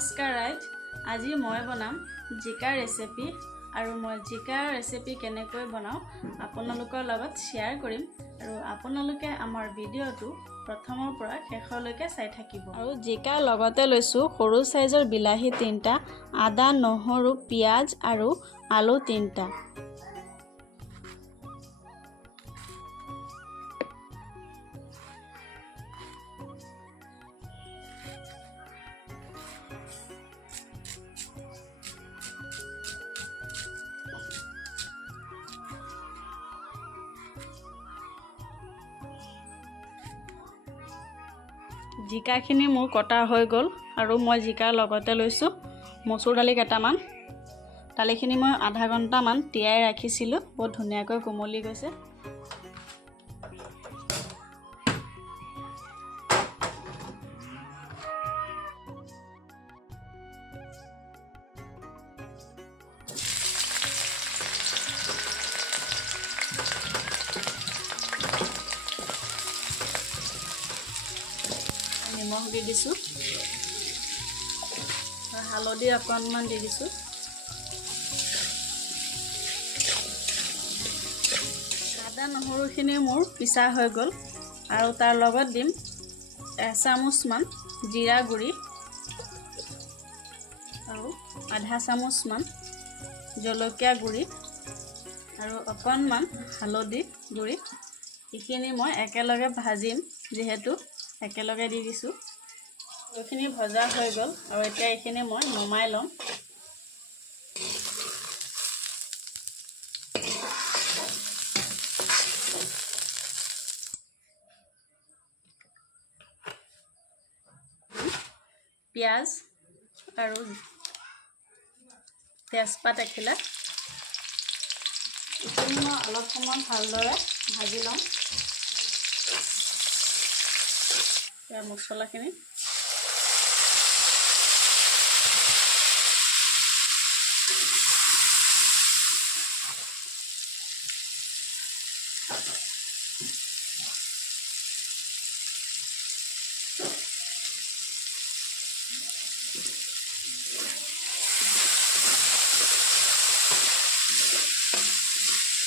নমস্কাৰ ৰাইজ, আজি মই বনাম জিকা ৰেচিপি আৰু মই জিকা ৰেচিপি কেনেকৈ বনাওঁ আপোনালোকৰ লগত শ্বেয়াৰ কৰিম আৰু আপোনালোকে আমাৰ ভিডিঅ'টো প্ৰথমৰ পৰা শেষলৈকে চাই থাকিব। আৰু জিকাৰ লগতে লৈছোঁ সৰু সাইজৰ বিলাহী 3টা, আদা, নহৰু, পিঁয়াজ আৰু আলু 3টা। জিকাখিনি মোৰ কটা হৈ গ'ল আৰু মই জিকাৰ লগতে লৈছোঁ মচুৰ দালি কেইটামান। দালিখিনি মই আধা ঘণ্টামান তিয়াই ৰাখিছিলোঁ, বহুত ধুনীয়াকৈ কোমলি গৈছে। নিমখ দি দিছোঁ আৰু হালধি অকণমান দি দিছোঁ। আদা নহৰুখিনি মোৰ পিছা হৈ গ'ল আৰু তাৰ লগত দিম 1 চামুচমান জিৰা গুড়ি আৰু আধা চামুচমান জলকীয়া গুড়ি আৰু অকণমান হালধি গুড়ি। এইখিনি মই একেলগে ভাজিম, যিহেতু একেলগে দি দিছোঁ। এইখিনি ভজা হৈ গ'ল আৰু এতিয়া এইখিনি মই নমাই ল'ম। পিঁয়াজ আৰু তেজপাত এখিলা, এইখিনি মই অলপ সময় ভালদৰে ভাজি ল'ম। মছলাখিনি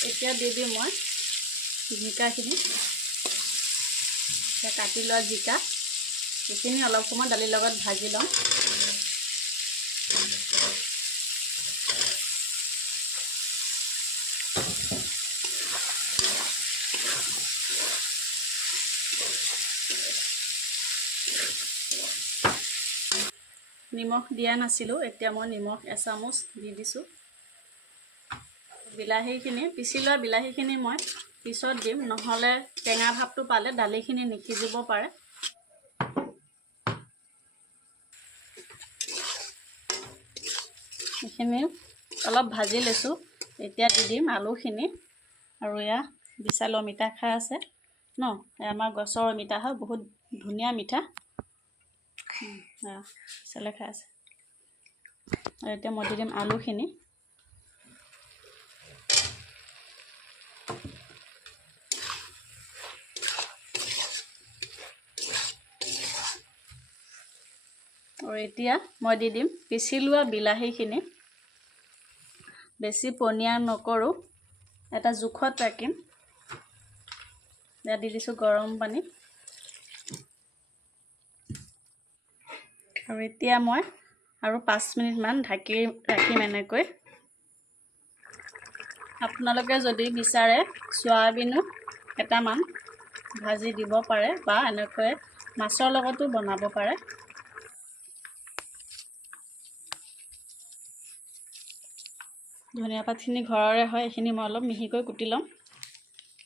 এতিয়া দি দিম মই জিকাখিনি। কাটি লোৱা জিকা, এইখিনি অলপ সময় দালিৰ লগত ভাজি ল'ম। নিমখ দিয়া নাছিলোঁ, এতিয়া মই নিমখ 1 চামুচ দি দিছোঁ। বিলাহীখিনি, পিচি লোৱা বিলাহীখিনি মই পিছত দিম, নহ'লে টেঙা ভাৱটো পালে দালিখিনি নিসিজিব পাৰে। এইখিনি অলপ ভাজি লৈছোঁ, এতিয়া দি দিম আলুখিনি। আৰু এয়া বিশাল অমিতা খাই আছে ন, আমাৰ গছৰ অমিতা হয়, বহুত ধুনীয়া মিঠা। বিশালে খাই আছে। আৰু এতিয়া মই দি দিম আলুখিনি। আৰু এতিয়া মই দি দিম পিচি লোৱা বিলাহীখিনি। বেছি পনীয়া নকৰোঁ, এটা জোখত ৰাখিম। ইয়াত দি দিছোঁ গৰম পানী। আৰু এতিয়া মই আৰু 5 মিনিটমান ঢাকি ৰাখিম এনেকৈ। আপোনালোকে যদি বিচাৰে চয়াবিনো কেইটামান ভাজি দিব পাৰে বা এনেকৈ মাছৰ লগতো বনাব পাৰে। ধনিয়া পাতখিনি ঘৰৰে হয়, এইখিনি মই অলপ মিহিকৈ কুটি ল'ম।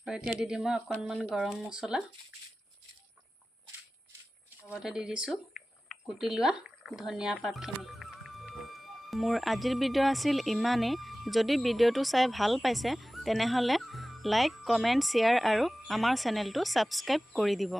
আৰু এতিয়া দি দিম মই অকণমান গৰম মছলা, লগতে দি দিছোঁ কুটি লোৱা ধনিয়া পাতখিনি। মোৰ আজিৰ ভিডিঅ' আছিল ইমানেই। যদি ভিডিঅ'টো চাই ভাল পাইছে তেনেহ'লে লাইক, কমেণ্ট, শ্বেয়াৰ আৰু আমাৰ চেনেলটো ছাবস্ক্ৰাইব কৰি দিব।